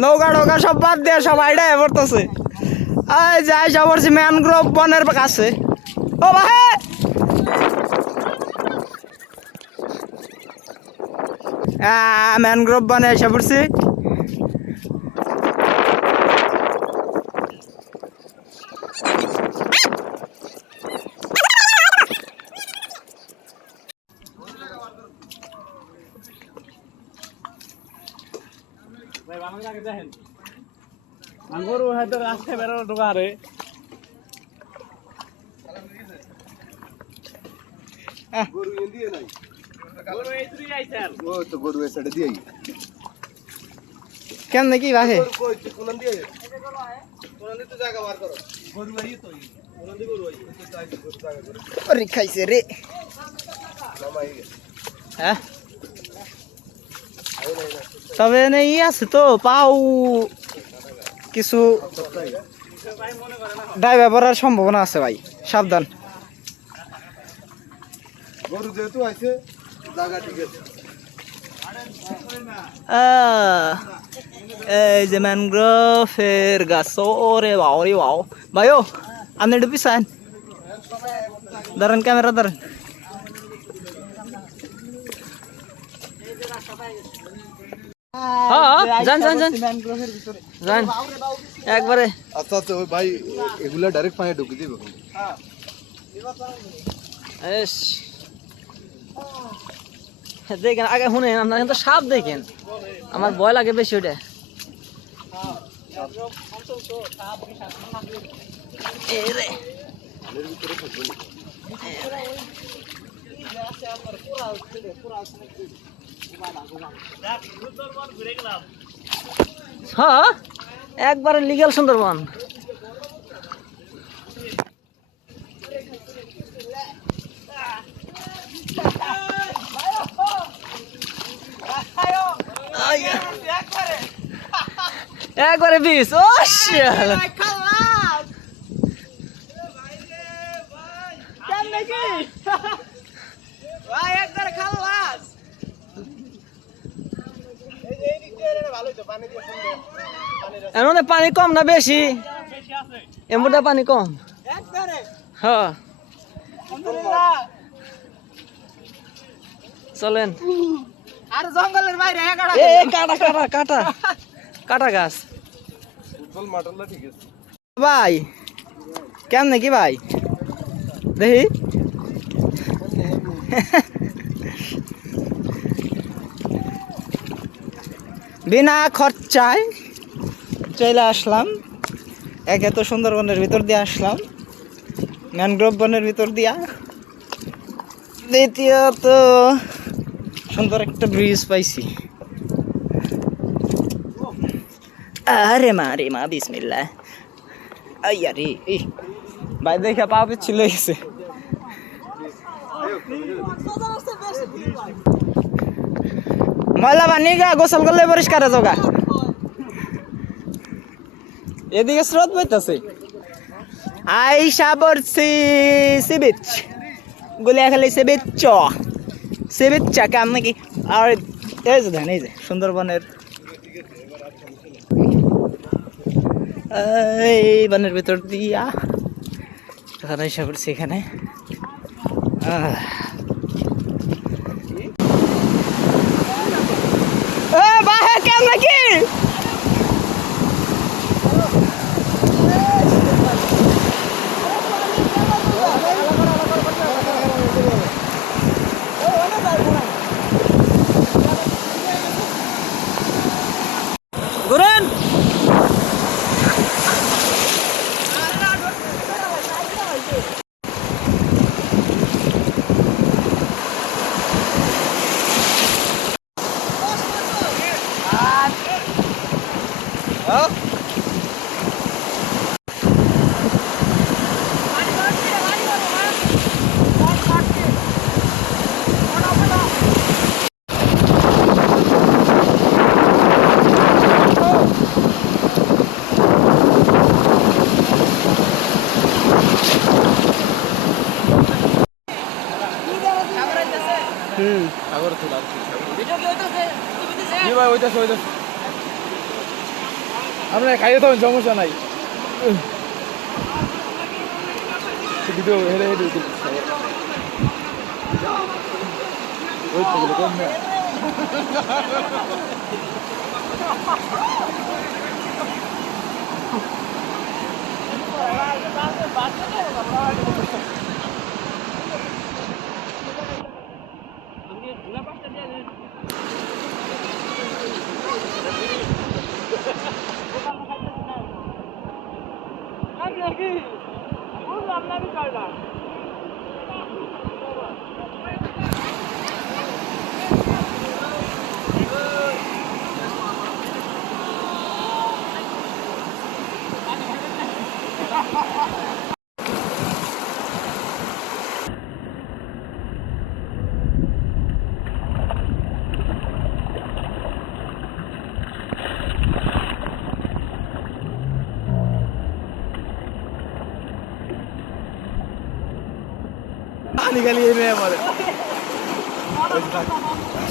নৌকা ঢোকা সব বাদ দিয়ে সব আইডায় পড়তেছে। এই যাই সব ম্যানগ্রোভ বনের কাছে। ও ভাই ম্যানগ্রোভ বনে এসে পড়ছি। গরু হয়তো রাস্তায় বেরো ঢোকা রে গরু দিয়ে নাই গরু এই তুই আইছাল ও তো গরু এ সাইডে দিয়ে কেমনে কি ভাই কই কোন দিয়ে কোন দিয়ে তো জায়গা বার করো গরু আই তো কোন দিয়ে গরু আই তো চাই গরু জায়গা করে ওরে খাইছে রে। মামাই হ্যাঁ তবে নেই আছে তো পাও কিছু ড্রাইভার পড়ার সম্ভাবনা আছে ভাই, সাবধান। গরু যেহেতু আছে জায়গা ঠিক আছে। এই যে ম্যানগ্রোভের গাছ। ওরে বাও রে বাও ভাইও আপনি একটু পিছান, ধরেন ক্যামেরা ধরেন। যান যান যান যান একবারে। আচ্ছা আচ্ছা ওই ভাই এগুলা ডাইরেক্ট পানি ঢুকে দিবে দেখেন আগে শুনেন, আপনার কিন্তু সাপ দেখেন, আমার ভয় লাগে বেশি ওটা। হ্যাঁ একবারে লিগ্যাল সুন্দরবন। একবারে বিষ। ও এর মধ্যে পানি কম না বেশি? এর মধ্যে পানি কম। হ্যাঁ চলেন। আর জঙ্গলের বাইরে কাটা কাটা কাটা কাটা গাছ মাটনটা ঠিক আছে ভাই। কেমনে কি ভাই দেখি বিনা খরচায় চলে আসলাম। একে তো সুন্দরবনের ভিতর দিয়ে আসলাম, ম্যানগ্রোভ বনের ভিতর দিয়া। দ্বিতীয়ত সুন্দর একটা ব্রিজ পাইছি। আরে মা রে মা বিসমিল্লাহ। আইয়া রে ভাই দেখে পা পিছিল গেছে। ময়লা পানি গা গোসল করলে পরিষ্কার জগা। এদিকে স্রোত বইতেছে। আইসা পড়ছি sea beach, Guliakhali sea beach. Sea beach কেমন নাকি? আর এই যে দেখেন, এই যে সুন্দরবনের এই বনের ভিতর দিয়া এখানে এসে পড়ছি। এখানে কেমন নাকি? ঘুরেন সাগর তোলা জি ভাই ওইটা আমরা খাইয়ে তখন সমস্যা নাই ভিডিও হেরে হেরে ওই তো বলে কোন না निकालिए मैं हमारे